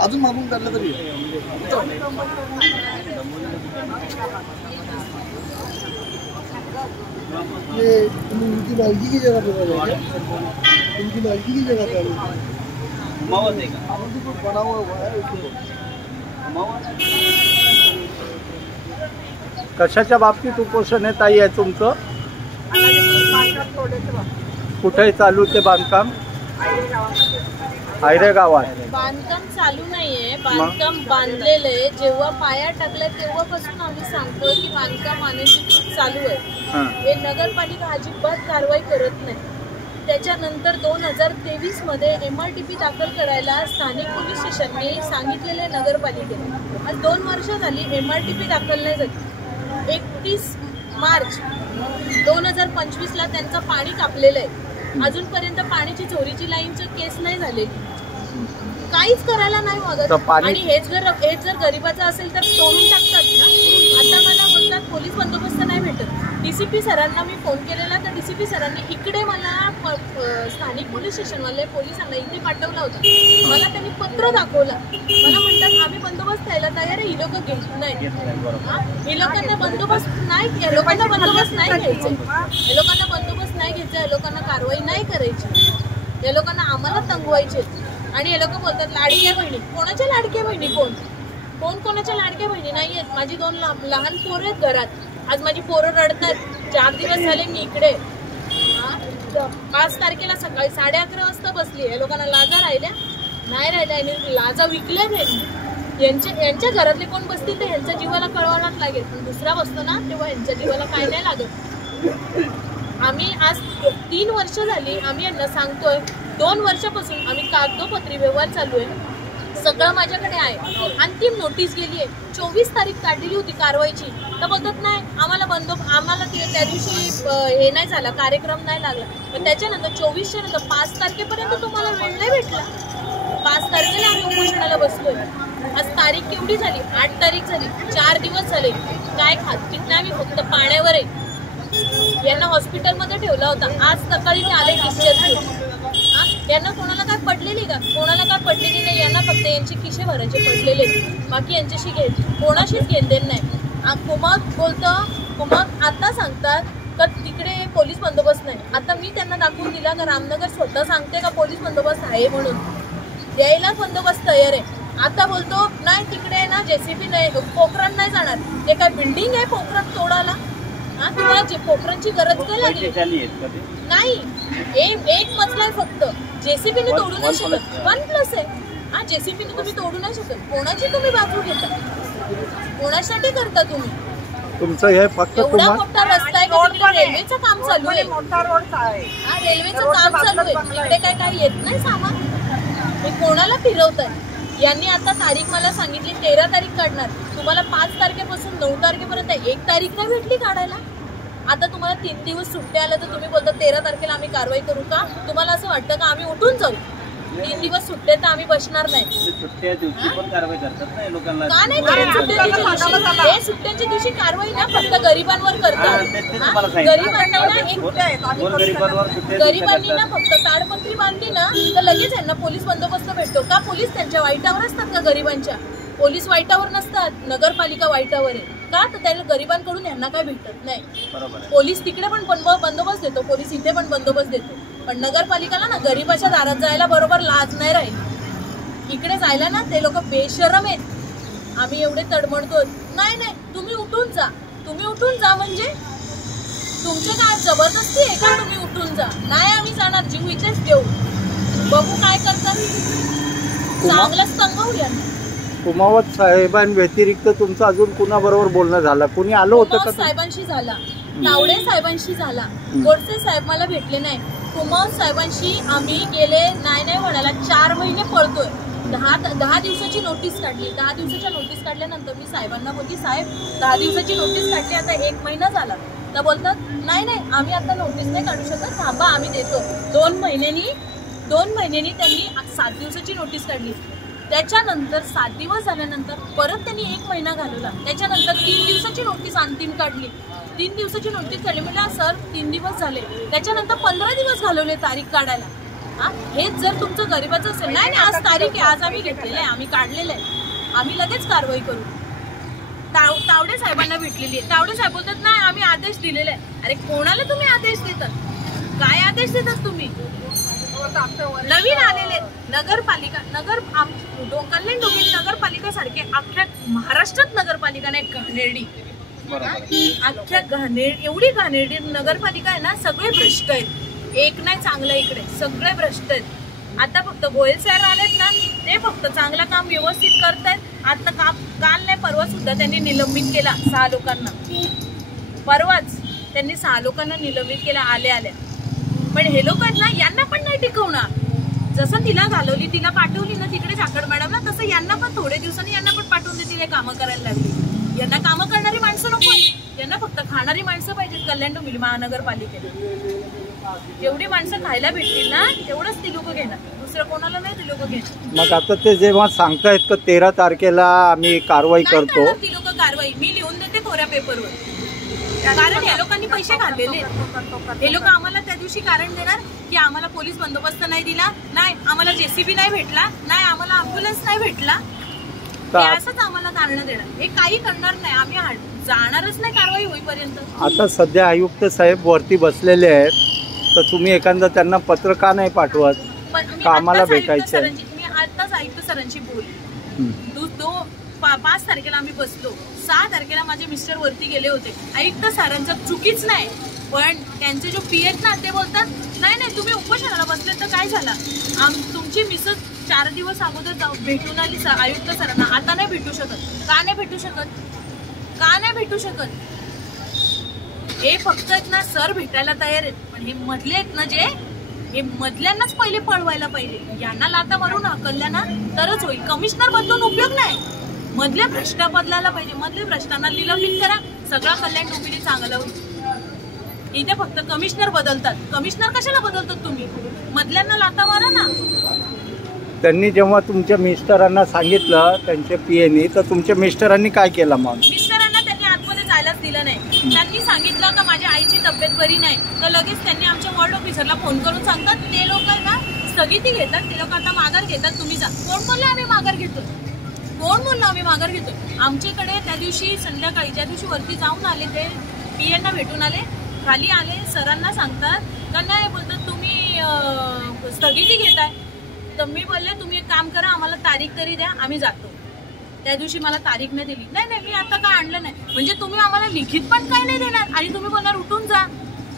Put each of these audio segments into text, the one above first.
अजून मागून काढलं तरी ये उनकी मालकी की जगह पे उनकी मालकी की जगह पे बना हुआ है। कशाच्या बाबतीत उपोषण आहे ताई आहे तुमचं? कुठे चालू ते बांधकाम? आयरे गावात बांधकाम चालू नाहीये, बांधकाम बांधलेलं आहे। जेव्हा पाया टाकलाय तेव्हापासून आम्ही सांगतोय की बांधकाम अनधिकृत चालू आहे। हे नगरपालिका अजिबात कारवाई करत नाही। त्याच्यानंतर 2023 मध्ये MRTP दाखल करायला स्थानिक पोलीस स्टेशनने सांगितलेले नगरपालिकेने। आज 2 वर्ष झाली MRTP दाखल नाही झाली। 31 मार्च 2025 ला त्यांचं पाणी कापलेलं आहे। अजूनपर्यंत पाण्याची चोरीची लाईनची केस नाही झालेली, काहीच करायला नाही मागत। आणि हेच जर गरीबाचं असेल तर तोडून टाकतात ना। आता मला बोलतात पोलीस बंदोबस्त नाही भेटत। DCP सरांना मी फोन केलेला तर DCP सरांनी इकडे मला स्थानिक पोलीस स्टेशनवाले पोलिसांना इथे पाठवला होता। मला त्यांनी पत्र दाखवलं, मला म्हणतात आम्ही बंदोबस्त द्यायला तयार आहे, ही लोक घेत नाही। ही लोकांना बंदोबस्त नाही, या लोकांना बंदोबस्त नाही घ्यायचे, या लोकांना बंदोबस्त नाही घ्यायचा, या लोकांना कारवाई नाही करायची, या लोकांना आम्हाला तंगवायचे। आणि हे लोक बोलतात लाडक्या बहिणी। कोणाच्या लाडक्या बहिणी? कोण कोणाच्या लाडक्या बहिणी नाही आहेत? माझी 2 लहान पोरं आहेत घरात। आज माझी पोरं रडतात। 4 दिवस झाले मी इकडे। 5 तारखेला सकाळी 11:30 वाजता बसली। या लोकांना लाजा राहिल्या नाही राहिल्या, आणि लाजा विकल्या त्यांनी। यांच्या घरातले कोण बसतील तर ह्यांच्या जीवाला कळवण्यात लागेल, पण दुसरा बसतो ना तेव्हा ह्यांच्या जीवाला काय नाही लागत। आम्ही आज 3 वर्ष झाली आम्ही यांना सांगतोय। 2 वर्षापासून आम्ही कागदोपत्री व्यवहार चालू आहे, सगळं माझ्याकडे आहे। अंतिम नोटीस गेली आहे, 24 तारीख काढलेली होती कारवाईची, तर बोलतात नाही आम्हाला आम्हाला त्या दिवशी हे नाही झाला, कार्यक्रम नाही लागला। पण त्याच्यानंतर 24च्या नंतर 5 तारखेपर्यंत तुम्हाला वेळ नाही भेटला। 5 तारखेला आम्ही उपोषणाला बसलोय। आज तारीख केवढी झाली? 8 तारीख झाली। 4 दिवस झाले। काय खात पित नाही, फक्त पाण्यावर आहे। यांना हॉस्पिटलमध्ये ठेवला होता, आज सकाळी ते आले डिस्चार्ज। यांना कोणाला काय पडलेली का? कोणाला काय पडलेली नाही, यांना फक्त यांचे खिशे भरायचे पडलेले, बाकी यांच्याशी कोणाशीच घेणदेण नाही। कुमक बोलतं, कुमक आता सांगतात का तिकडे पोलीस बंदोबस्त नाही। आता मी त्यांना दाखवून दिला का रामनगर स्वतः सांगते का पोलीस बंदोबस्त आहे म्हणून, द्यायला बंदोबस्त तयार आहे। आता बोलतो नाही तिकडे ना JCB नाही, पोखरण नाही जाणार। ते काय बिल्डिंग आहे पोखरण तोडायला? तुम्हाला पोखरणची गरज काय लागली? नाही, एक मजला आहे फक्त। JCB ने तोडू नाही शकत, 1+ आहे। JCB ने तुम्ही तोडू नाही शकत। कोणाची तुम्ही बाजू घेता? कोणासाठी करता तुम्ही? तुमचं हे फक्त एवढा मोठा रस्ता आहे, रेल्वेचं काम चालू आहे, मोठा रोड आहे, रेल्वेचं काम चालू आहे, इकडे काय येत नाही सामान? हे कोणाला फिरवताय? यांनी आता तारीख मला सांगितली 13 तारीख काढणार। तुम्हाला 5 तारखेपासून 9 तारखेपर्यंत 1 तारीख नाही भेटली काढायला। आता तुम्हाला 3 दिवस सुट्ट्या आल्या तर तुम्ही बोलता 13 तारखेला आम्ही कारवाई करू का? तुम्हाला असं वाटतं का आम्ही उठून जाऊ? 3 दिवस सुट्टे तर आम्ही बसणार नाही। सुट्ट्या दिवशी पण कारवाई करतात ना लोकांना? का नाही करत सुट्ट्याच्या दिवशी? हे सुट्ट्यांच्या दिवशी कारवाई ना फक्त गरिबांवर करतात। गरिबांनी ना फक्त ताडपत्री बांधली ना तर लगेच यांना पोलीस बंदोबस्त भेटतो का? पोलीस त्यांच्या वाईटावर असतात का? गरिबांच्या पोलीस वाईटावर नसतात, नगरपालिका वाईटावर आहे का? तर त्याला गरिबांकडून यांना काय भेटत नाही। पोलीस तिकडे पण बंदोबस्त देतो, पोलीस इथे पण बंदोबस्त देतो, पण नगरपालिकाला ना गरिबाच्या दारात जायला बरोबर लाज नाही राहील। इकडे जायला ना ते लोक बेशरम आहेत। आम्ही एवढे तडमडतो, नाही तुम्ही उठून जा, तुम्ही उठून जा म्हणजे तुमचे काय जबरदस्ती आहे का? तुम्ही उठून जा, नाही आम्ही जाणार, जीव इथेच देऊ, बघू काय करतात, चांगलंच तंगवू यांना। कुमावत साहेबांव्यतिरिक्त तुमचं अजून कुणाबरोबर बोलणं झालं? कुणी आलं होतं का? साहेबांशी झाला, तावडे साहेबांशी झाला, गोडसे साहेब मला भेटले नाही। कुमावत साहेबांशी आम्ही गेले नाही म्हणाला 4 महिने पळतोय। 10 दिवसाची नोटीस काढली। 10 दिवसाच्या नोटीस काढल्यानंतर मी साहेबांना बोलली साहेब 10 दिवसाची नोटीस काढली, आता 1 महिना झाला। तर बोलतात नाही आम्ही आता नोटीस नाही काढू शकत, थांबा आम्ही देतो। 2 महिन्यांनी त्यांनी 7 दिवसाची नोटीस काढली। त्याच्यानंतर 7 दिवस झाल्यानंतर परत त्यांनी 1 महिना घालवला। त्याच्यानंतर 3 दिवसाची नोटीस अंतिम काढली। 3 दिवसाची नोटीस काढली, म्हणजे सर 3 दिवस झाले। त्याच्यानंतर 15 दिवस घालवले तारीख काढायला। हा, हेच जर तुमचं गरिबाचं असेल, नाही नाही आज तारीख आहे, आज आम्ही घेतलेलं आहे, आम्ही काढलेलं आहे, आम्ही लगेच कारवाई करू. तावडे साहेबांना भेटलेली आहे. तावडे साहेब बोलतात नाही आम्ही आदेश दिलेला आहे. अरे कोणाला तुम्ही आदेश देतात? काय आदेश देतात तुम्ही? नवीन आलेले नगरपालिका कल्याण डोंबिवली नगरपालिका सारखे अख्ख्या महाराष्ट्रात नगरपालिका नाही, घाणेरडी अख्ख्या एवढी घाणेरडी नगरपालिका आहे ना. सगळे भ्रष्ट आहेत, एक नाही चांगलं इकडे, सगळे भ्रष्ट आहेत. आता फक्त गोयल सर आलेत ना, ते फक्त चांगलं काम व्यवस्थित करतायत. आता काल नाही परवा सुद्धा त्यांनी निलंबित केला 6 लोकांना. परवाच त्यांनी 6 लोकांना निलंबित केला आल्या. पण हे लोक आहेत ना, यांना पण नाही टिकवणार. जसं तिला घालवली, तिला पाठवली ना तिकडे झाकड मॅडमला, तसं यांना पण थोडे दिवसांनी यांना पण पाठवून देतील. हे कामं करायला लागली. यांना कामं करणारी माणसं नको, यांना फक्त खाणारी माणसं पाहिजेत. कल्याण डोंबिवली महानगरपालिकेत जेवढी माणसं खायला भेटतील ना तेवढंच ती लोक घेणार, दुसरं कोणाला नाही ती लोक घेणार. मग आता ते जेव्हा सांगतायत का 13 तारखेला आम्ही कारवाई करतो, ती लोक कारवाई मी लिहून देते कोऱ्या पेपरवर. कारण या लोकांनी पैसे घातलेले. हे लोक आम्हाला त्या दिवशी कारण देणार की आम्हाला पोलीस बंदोबस्त नाही दिला, नाही आम्हाला JCB नाही भेटला, नाही आम्हाला अँब्युलन्स नाही भेटला, असंच आम्हाला कारण देणार. हे काही करणार नाही, आम्ही जाणारच नाही कारवाई होईपर्यंत. आता सध्या आयुक्त साहेब वरती बसलेले आहेत, तर तुम्ही एखादा त्यांना पत्र का नाही पाठवत? कामाला भेटायचं आहे. मी आताच आयुक्त सरांशी बोलले. 5 तारखेला आम्ही बसलो, 6 तारखेला माझे मिस्टर वरती गेले होते. आयुक्त सरांचं चुकीच नाही, पण त्यांचे जो PA आहेत ना ते बोलतात नाही नाही तुम्ही उपोषणाला बसले तर काय झालं, तुमची मिसेस 4 दिवस अगोदर भेटून आली आयुक्त सरांना, आता नाही भेटू शकत. का नाही भेटू शकत? का नाही भेटू शकत? हे फक्त आहेत ना सर भेटायला तयार आहेत, पण हे मधले आहेत ना जे, हे मधल्यांनाच पहिले पळवायला पाहिजे. यांना लाता मारून हकलल्या ना तरच होईल. कमिशनर बदलून उपयोग नाही, मधल्या भ्रष्ट बदलायला पाहिजे. मधले भ्रष्टांना निलंबित करा, सगळा कल्याण डोंबिवली चांगलं होईल. इथे फक्त कमिशनर बदलतात. कमिशनर कशाला बदलतात तुम्ही? मधल्यांना लाता मारा ना. त्यांनी जेव्हा तुमच्या मिस्टरांना सांगितलं त्यांच्या PAनी, तर तुमच्या मिस्टरांनी काय केलं? मग मिस्टरांना त्यांनी आतमध्ये जायलाच दिलं नाही. त्यांनी सांगितलं का माझ्या आईची तब्येत बरी नाही, तर लगेच त्यांनी आमच्या वॉर्ड ऑफिसरला फोन करून सांगतात. ते लोक ना स्थगिती घेतात, ते लोक आता माघार घेतात, तुम्ही जा. कोण बोलले आम्ही माघार घेतोय? कोण बोललो आम्ही माघार घेतोय? आमच्याकडे त्या दिवशी संध्याकाळी ज्या दिवशी वरती जाऊन आले, ते PAंना भेटून आले, खाली आले, सरांना सांगतात का नाही, बोलतात तुम्ही स्थगिती घेताय. तर मी बोलले तुम्ही एक काम करा, आम्हाला तारीख तरी द्या, आम्ही जातो. त्या दिवशी मला तारीख नाही दिली. नाही नाही मी आता काय आणलं नाही. म्हणजे तुम्ही आम्हाला लिखित पण काय नाही देणार आणि तुम्ही बोलणार उठून जा.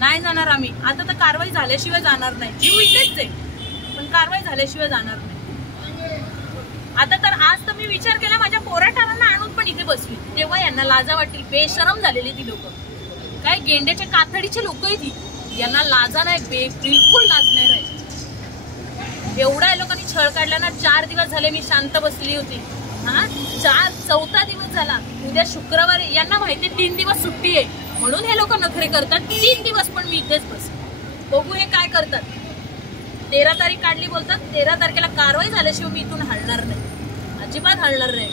नाही जाणार आम्ही. आता तर कारवाई झाल्याशिवाय जाणार नाही. जीव इथेच आहे, पण कारवाई झाल्याशिवाय जाणार नाही. आता तर आज तर मी विचार केला माझ्या पोराटारांना आणून पण इथे बसली, तेव्हा यांना लाजा वाटतील. बेशरम झालेली ती लोक, काय गेंड्याच्या कातडीचे लोक आहेत ती. यांना लाजा नाही, बिलकुल लाज नाही राहील. एवढ्या लोकांनी छळ काढला ना. 4 दिवस झाले मी शांत बसली होती. हा 4था दिवस झाला. उद्या शुक्रवारी, यांना माहिती 3 दिवस सुट्टी आहे म्हणून हे लोक नखरे करतात. 3 दिवस पण मी इथेच बस, बघू हे काय करतात. 13 तारीख काढली बोलतात. 13 तारखेला कारवाई झाल्याशिवाय मी इथून हलणार नाही, अजिबात हलणार नाही.